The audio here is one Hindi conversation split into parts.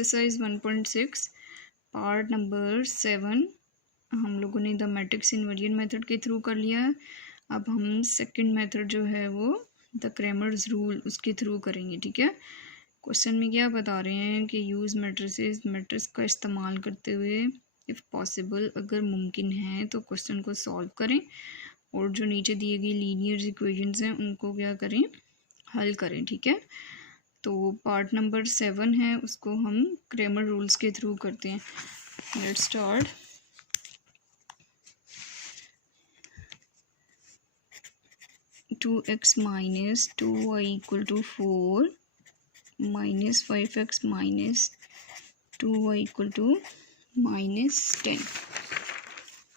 एक्सरसाइज 1.6 पार्ट नंबर 7 हम लोगों ने द मैट्रिक्स इन्वर्जन मेथड के थ्रू कर लिया है। अब हम सेकंड मेथड जो है वो द क्रैमर्स रूल उसके थ्रू करेंगे। ठीक है, क्वेश्चन में क्या बता रहे हैं कि यूज़ मैट्रिसेस मैट्रिक्स का इस्तेमाल करते हुए इफ़ पॉसिबल अगर मुमकिन है तो क्वेश्चन को सॉल्व करें और जो नीचे दिए गई लीनियर इक्वेशंस हैं उनको क्या करें, हल करें। ठीक है, तो पार्ट नंबर 7 है उसको हम क्रैमर रूल्स के थ्रू करते हैं। Let's start. Two x minus 2y equal to 4 minus 5x minus 2y equal to -10।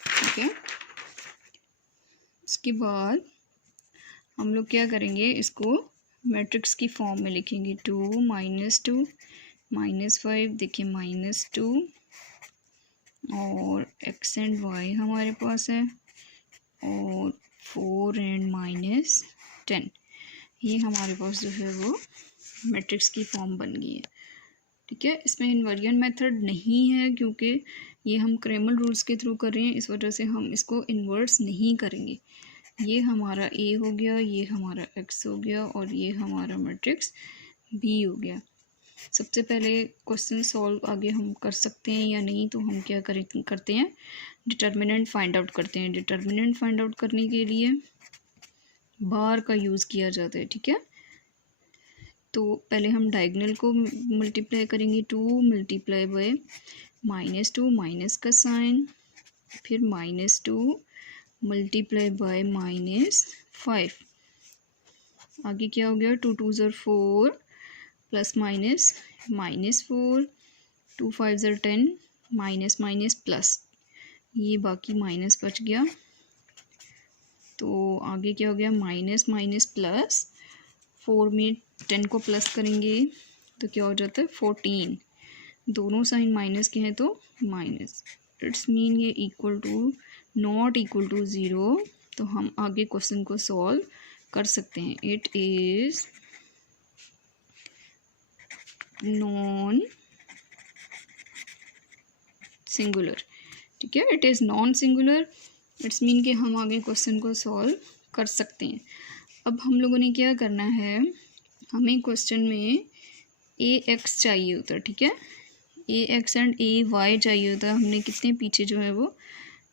ठीक है, उसके बाद हम लोग क्या करेंगे, इसको मैट्रिक्स की फॉर्म में लिखेंगे। 2 -2 -5 देखिए -2 और x एंड y हमारे पास है और 4 एंड -10 ये हमारे पास जो है वो मैट्रिक्स की फॉर्म बन गई है। ठीक है, इसमें इन्वर्जन मेथड नहीं है क्योंकि ये हम क्रैमर रूल्स के थ्रू कर रहे हैं, इस वजह से हम इसको इन्वर्स नहीं करेंगे। ये हमारा a हो गया, ये हमारा x हो गया और ये हमारा मैट्रिक्स b हो गया। सबसे पहले क्वेश्चन सॉल्व आगे हम कर सकते हैं या नहीं, तो हम क्या करते हैं, डिटर्मिनेंट फाइंड आउट करते हैं। डिटर्मिनेंट फाइंड आउट करने के लिए बार का यूज़ किया जाता है। ठीक है, तो पहले हम डायगोनल को मल्टीप्लाई करेंगे। 2 मल्टीप्लाई बाय -2 माइनस का साइन, फिर -2 मल्टीप्लाई बाय -5। आगे क्या हो गया, 2 2 ज़र 4 प्लस माइनस -4, 2 5 ज़र 10 माइनस माइनस प्लस, ये बाकी माइनस बच गया। तो आगे क्या हो गया, माइनस माइनस प्लस, 4 में 10 को प्लस करेंगे तो क्या हो जाता है 14। दोनों साइन माइनस के हैं तो माइनस, इट्स मीन ये equal to not equal to 0। तो हम आगे क्वेश्चन को सॉल्व कर सकते हैं। It is non singular. ठीक है, it is non singular, it's mean कि हम आगे क्वेश्चन को सॉल्व कर सकते हैं। अब हम लोगों ने क्या करना है, हमें क्वेश्चन में ax चाहिए होता है। ठीक है, ax एंड ay चाहिए होता है। हमने कितने पीछे जो है वो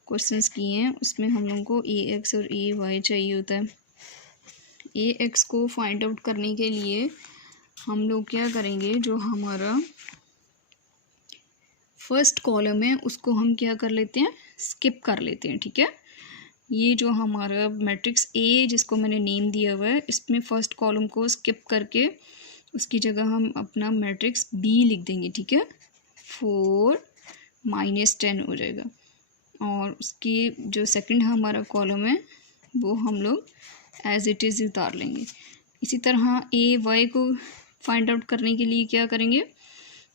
क्वेश्चंस किए हैं उसमें हम लोगों को ax और ay चाहिए होता है। ax को फाइंड आउट करने के लिए हम लोग क्या करेंगे, जो हमारा फर्स्ट कॉलम है उसको हम क्या कर लेते हैं, स्किप कर लेते हैं। ठीक है, ये जो हमारा मैट्रिक्स A जिसको मैंने नेम दिया हुआ है, इसमें फर्स्ट कॉलम को स्किप करके उसकी जगह हम अपना मैट्रिक्स B लिख देंगे। ठीक है, 4 -10 हो जाएगा और उसकी जो सेकंड हमारा कॉलम है वो हम लोग एज इट इज़ उतार लेंगे। इसी तरह ay को फाइंड आउट करने के लिए क्या करेंगे,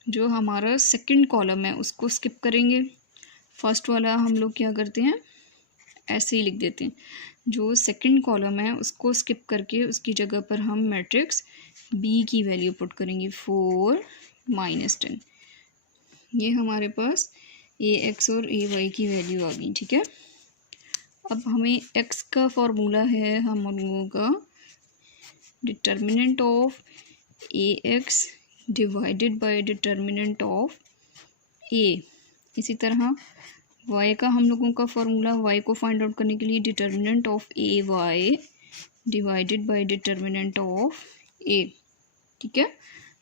जो हमारा सेकंड कॉलम है उसको स्किप करेंगे। फर्स्ट वाला हम लोग क्या करते हैं, ऐसे ही लिख देते हैं। जो सेकंड कॉलम है उसको स्किप करके उसकी जगह पर हम मैट्रिक्स B की वैल्यू पुट करेंगे, 4 -10। ये हमारे पास ax और ay की वैल्यू आ गई। ठीक है, अब हमें x का फॉर्मूला है हम लोगों का determinant of ax divided by determinant of a। इसी तरह y का हम लोगों का फॉर्मूला, y को फाइंड आउट करने के लिए determinant of ay divided by determinant of a। ठीक है,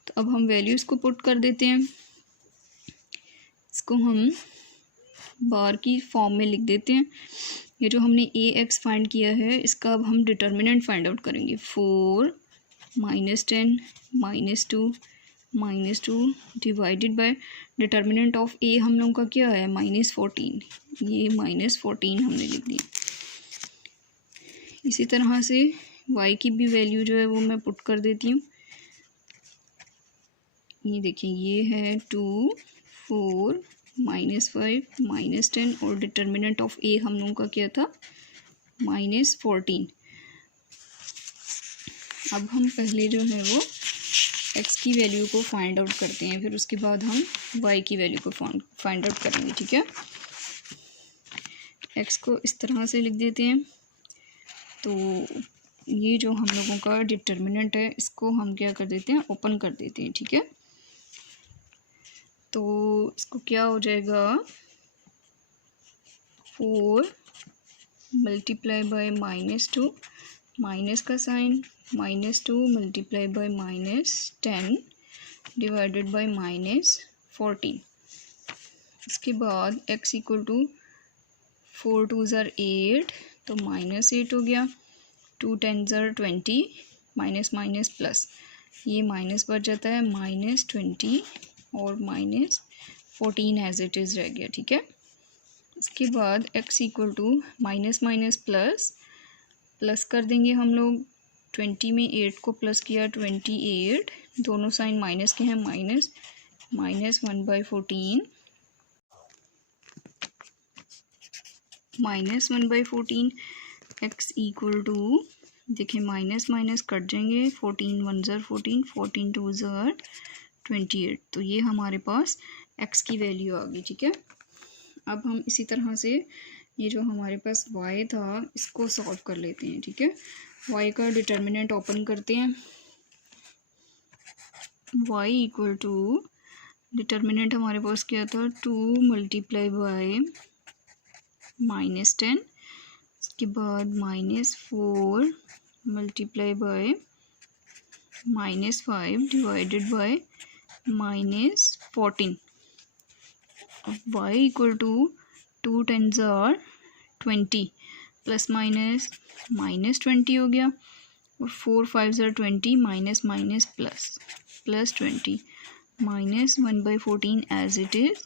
तो अब हम वैल्यूज़ को पुट कर देते हैं। इसको हम बार की फॉर्म में लिख देते हैं। ये जो हमने ax फाइंड किया है इसका अब हम डिटर्मिनेंट फाइंड आउट करेंगे। 4 -10 -2 divided by determinant of a हम लोगों का क्या है, -14। ये -14 हमने लिख दी। इसी तरह से y की भी वैल्यू जो है वो मैं पुट कर देती हूँ। ये देखिए, ये है 2 4 -5 -10 और डिटर्मिनेंट ऑफ a हम लोगों का क्या था, -14। अब हम पहले जो है वो एक्स की वैल्यू को फाइंड आउट करते हैं, फिर उसके बाद हम वाई की वैल्यू को फाइंड आउट करेंगे, ठीक है। एक्स को इस तरह से लिख देते हैं। तो ये जो हम लोगों का डिटर्मिनेंट है इसको हम क्या कर देते हैं, ओपन कर देते हैं, ठीक है। तो इसको क्या हो जाएगा, 4 मल्टीप्लाई बाय -2, माइनस का sign, -2 multiply by -10 divided by -14। इसके बाद x इक्वल टू 4 2 ज़र 8, तो -8 हो गया, 2 10 ज़र 20, माइनस माइनस प्लस, ये माइनस बच जाता है, -20 और -14 एज इट इज़ रह गया, ठीक है। इसके बाद x equal to minus minus plus कर देंगे हम लोग, 20 में 8 को प्लस किया, 28, दोनों साइन माइनस के हैं, -1/14 -1/14 x इक्वल टू, देखिए माइनस माइनस कट जाएंगे, 14 1 ज़र 14, 14 2 ज़र 28। तो ये हमारे पास x की वैल्यू आ गई, ठीक है। अब हम इसी तरह से ये जो हमारे पास y था इसको सॉल्व कर लेते हैं, ठीक है। y का डिटर्मिनेंट ओपन करते हैं, y इक्वल टू, डिटर्मिनेंट हमारे पास क्या था, 2 मल्टीप्लाई बाय -10, इसके बाद -4 मल्टीप्लाई बाय -5 डिवाइडेड बाय -14। अब y इक्वल टू 2 10 ज़र 20, प्लस माइनस -20 हो गया, और 4 5 ज़र 20, minus minus plus 20, -1/14 as it is.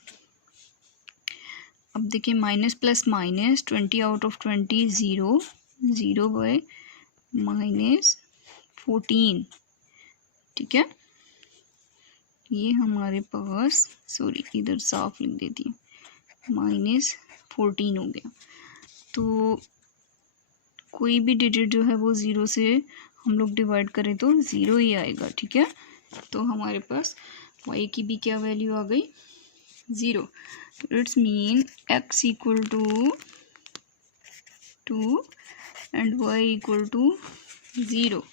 अब देखिए minus plus minus, 20 out of 20 0, 0/-14, ठीक है। ये हमारे पास, सॉरी इधर साफ लिख देती हूँ, -14 हो गया। तो कोई भी डिजिट जो है वो 0 से हम लोग डिवाइड करें तो 0 ही आएगा, ठीक है। तो हमारे पास y की भी क्या वैल्यू आ गई, 0। तो it's mean x equal to 2 and y equal to 0।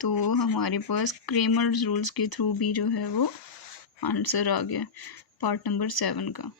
तो हमारे पास क्रेमर्स रूल्स के थ्रू भी जो है वो आंसर आ गया पार्ट नंबर 7 का।